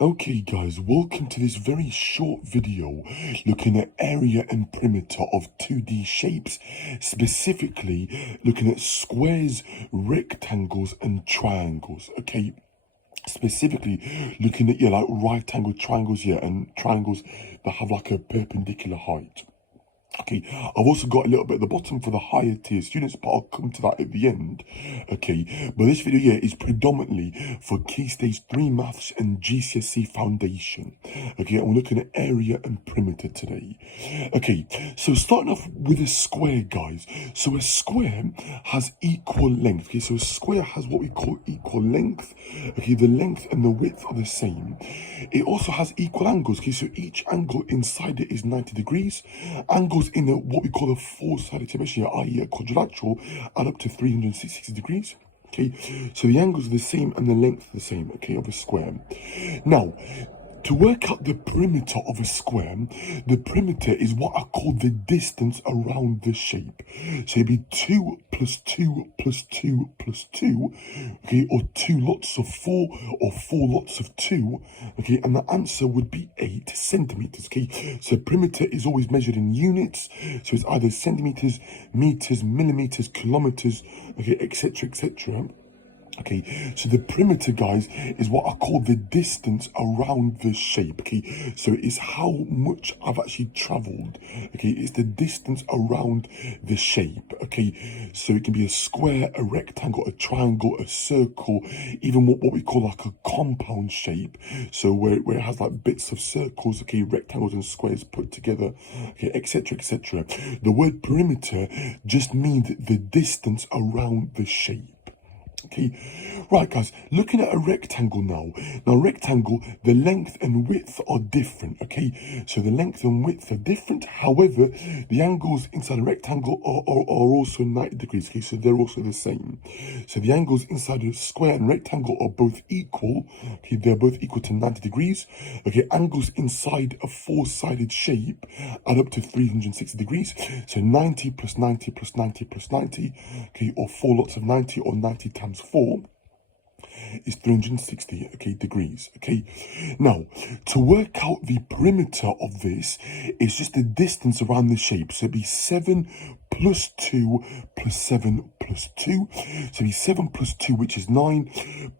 Okay guys, welcome to this very short video looking at area and perimeter of 2D shapes, specifically looking at squares, rectangles and triangles, okay? Specifically looking at, like right angle triangles here and triangles that have like a perpendicular height. Okay, I've also got a little bit at the bottom for the higher tier students, but I'll come to that at the end. Okay, but this video here is predominantly for Key Stage 3 Maths and GCSE Foundation. Okay, and we're looking at area and perimeter today. Okay, so starting off with a square, guys. So a square has equal length. Okay, so a square has what we call equal length. Okay, the length and the width are the same. It also has equal angles. Okay, so each angle inside it is 90 degrees. Angles in what we call a four-sided trigonometry, i.e. a quadrilateral, add up to 360 degrees. Okay, so the angles are the same and the length are the same, okay, of a square. Now, to work out the perimeter of a square, the perimeter is what I call the distance around the shape. So it'd be 2 plus 2 plus 2 plus 2, okay, or 2 lots of 4 or 4 lots of 2, okay, and the answer would be 8 centimeters, okay. So perimeter is always measured in units, so it's either centimeters, meters, millimeters, kilometers, okay, etc., etc. Okay, so the perimeter, guys, is what I call the distance around the shape. Okay, so it's how much I've actually traveled. Okay, it's the distance around the shape. Okay, so it can be a square, a rectangle, a triangle, a circle, even what we call like a compound shape. So where it has like bits of circles, okay, rectangles and squares put together, okay, etc., etc. The word perimeter just means the distance around the shape. Okay, right guys, looking at a rectangle now. Now rectangle, the length and width are different, okay? So the length and width are different. However, the angles inside a rectangle are also 90 degrees, okay? So they're also the same. So the angles inside a square and rectangle are both equal, okay? They're both equal to 90 degrees. Okay, angles inside a four-sided shape add up to 360 degrees. So 90 plus 90 plus 90 plus 90, okay, or 4 lots of 90 or 90 times 4 is 360, okay, degrees, okay. Now, to work out the perimeter of this is just the distance around the shape. So it'd be 7 plus 2 plus 7 plus 2. So it'd be 7 plus 2, which is 9,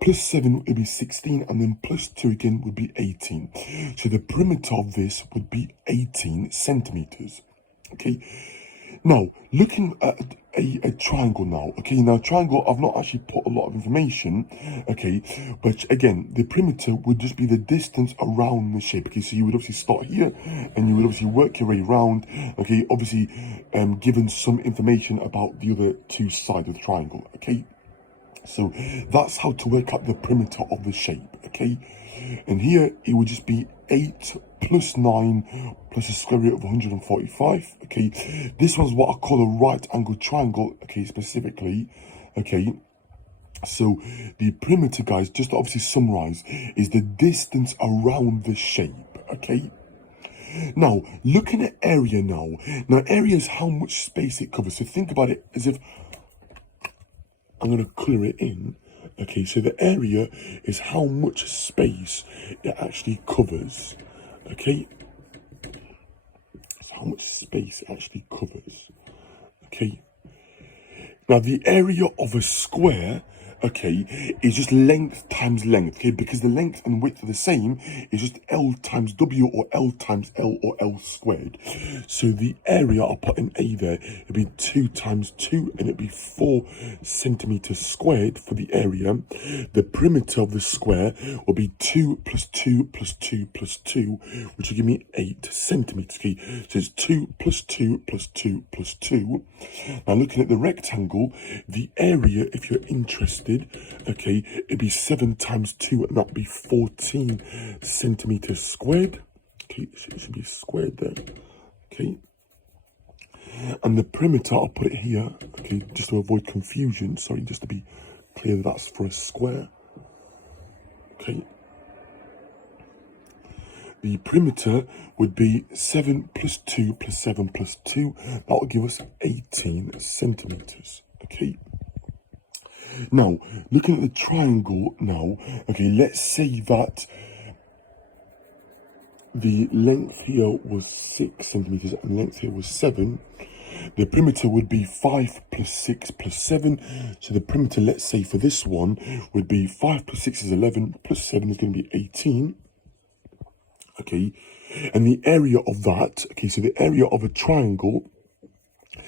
plus 7 would be 16, and then plus 2 again would be 18. So the perimeter of this would be 18 centimeters, okay. Now, looking at a triangle now, okay, now triangle, I've not actually put a lot of information, okay, but again, the perimeter would just be the distance around the shape, okay, so you would obviously start here, and you would obviously work your way around, okay, obviously, given some information about the other two sides of the triangle, okay. So that's how to work out the perimeter of the shape, okay? And here it would just be 8 plus 9 plus a square root of 145, okay? This one's what I call a right angle triangle, okay, specifically, okay? So the perimeter, guys, just to obviously summarize, is the distance around the shape, okay? Now, looking at area now. Now, area is how much space it covers. So think about it as if I'm going to clear it in. Okay, so the area is how much space it actually covers. Okay, so how much space it actually covers. Okay, now the area of a square, okay, is just length times length, okay, because the length and width are the same. It's just L times W or L times L or L squared. So the area, I'll put an A there, it'd be 2 times 2, and it'd be 4 centimeters squared for the area. The perimeter of the square will be 2 plus 2 plus 2 plus 2, which will give me 8 centimeters, okay. So it's 2 plus 2 plus 2 plus 2. Now looking at the rectangle, the area, if you're interested, okay, it'd be 7 times 2, and that'd be 14 centimeters squared. Okay, so it should be squared there. Okay, and the perimeter, I'll put it here, okay, just to avoid confusion. Sorry, just to be clear that that's for a square. Okay, the perimeter would be 7 plus 2 plus 7 plus 2. That will give us 18 centimeters. Okay. Now, looking at the triangle now, okay, let's say that the length here was 6 centimeters and length here was 7, the perimeter would be 5 plus 6 plus 7. So the perimeter, let's say for this one, would be 5 plus 6 is 11, plus 7 is going to be 18. Okay, and the area of that, okay, so the area of a triangle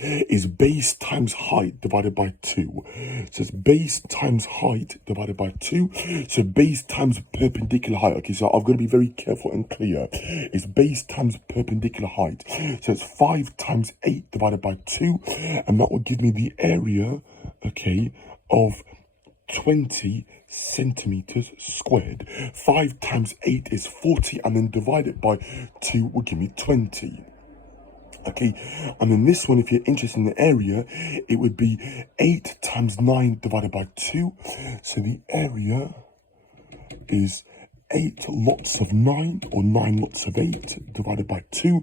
is base times height divided by 2. So it's base times height divided by 2. So base times perpendicular height. Okay, so I've got to be very careful and clear. It's base times perpendicular height. So it's 5 times 8 divided by 2. And that will give me the area, okay, of 20 centimeters squared. 5 times 8 is 40, and then divide it by 2 will give me 20. Okay, and then this one, if you're interested in the area, it would be 8 times 9 divided by 2. So the area is 8 lots of 9, or 9 lots of 8 divided by 2.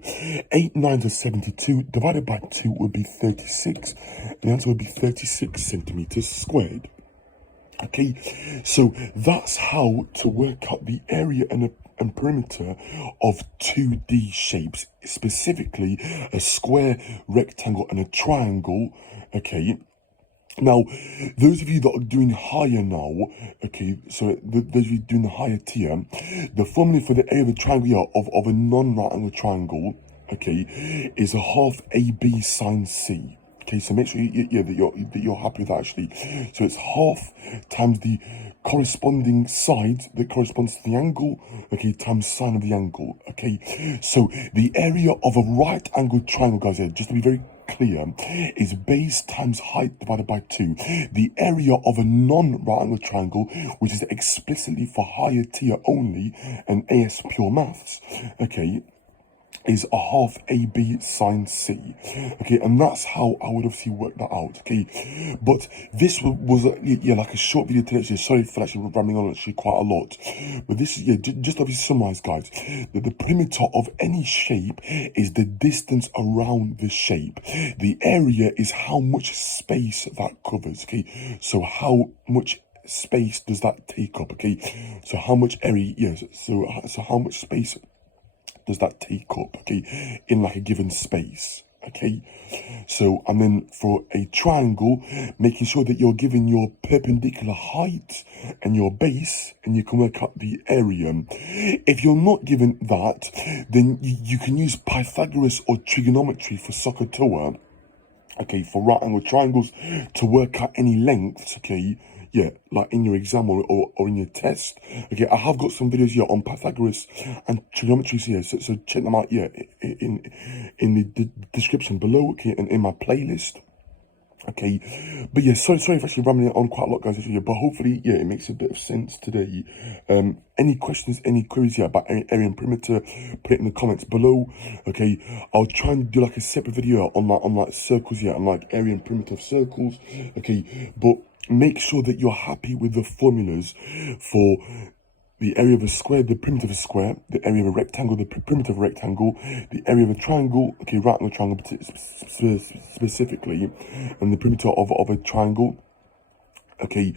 8 9s are 72, divided by 2 would be 36. The answer would be 36 centimeters squared. Okay, so that's how to work out the area and perimeter of 2D shapes, specifically a square, rectangle, and a triangle. Okay, now those of you that are doing higher now, okay, so those of you doing the higher tier, the formula for the area of a triangle of a non-right angle triangle, okay, is a half AB sine C. Okay, so make sure that you're happy with that actually. So it's half times the corresponding side that corresponds to the angle, okay, times sine of the angle. Okay, so the area of a right angled triangle, guys, here, just to be very clear, is base times height divided by 2. The area of a non-right angled triangle, which is explicitly for higher tier only and AS pure maths, okay, is a half AB sine C. Okay, and that's how I would obviously work that out. Okay, but this was like a short video today. Sorry for actually rambling on actually quite a lot, but this is just obviously summarize, guys, that the perimeter of any shape is the distance around the shape. The area is how much space that covers. Okay, so how much space does that take up? Okay, so how much area? Yes, so how much space does that take up, okay, in like a given space, okay? So, and then for a triangle, making sure that you're given your perpendicular height and your base, and you can work out the area. If you're not given that, then you can use Pythagoras or trigonometry for SOHCAHTOA, okay, for right angle triangles to work out any lengths, okay? Yeah, like in your exam or in your test. Okay, I have got some videos here on Pythagoras and trigonometry here, so check them out, yeah, in the description below, okay, and in my playlist. Okay, but yeah, sorry for actually rambling on quite a lot, guys, but hopefully, yeah, it makes a bit of sense today. Any questions, any queries, yeah, about area and perimeter, put it in the comments below. Okay, I'll try and do like a separate video on like circles, yeah, and like area and perimeter of circles. Okay, but make sure that you're happy with the formulas for the area of a square, the perimeter of a square, the area of a rectangle, the perimeter of a rectangle, the area of a triangle, okay, right angle triangle specifically, and the perimeter of a triangle, okay.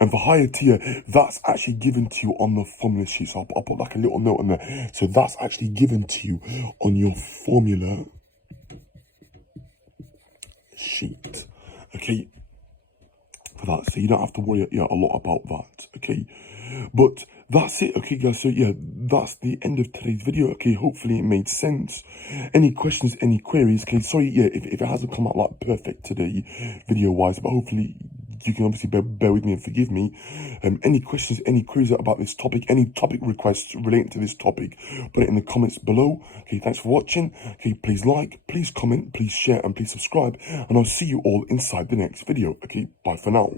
And for higher tier, that's actually given to you on the formula sheet. So I'll put like a little note on there. So that's actually given to you on your formula sheet, okay, for that. So you don't have to worry a lot about that, okay. But that's it, okay, guys. So yeah, that's the end of today's video. Okay, hopefully it made sense. Any questions, any queries? Okay, sorry, yeah, if it hasn't come out like perfect today, video wise, but hopefully you can obviously bear with me and forgive me. Any questions, any queries about this topic, any topic requests relating to this topic, put it in the comments below. Okay, thanks for watching. Okay, please like, please comment, please share, and please subscribe. And I'll see you all inside the next video. Okay, bye for now.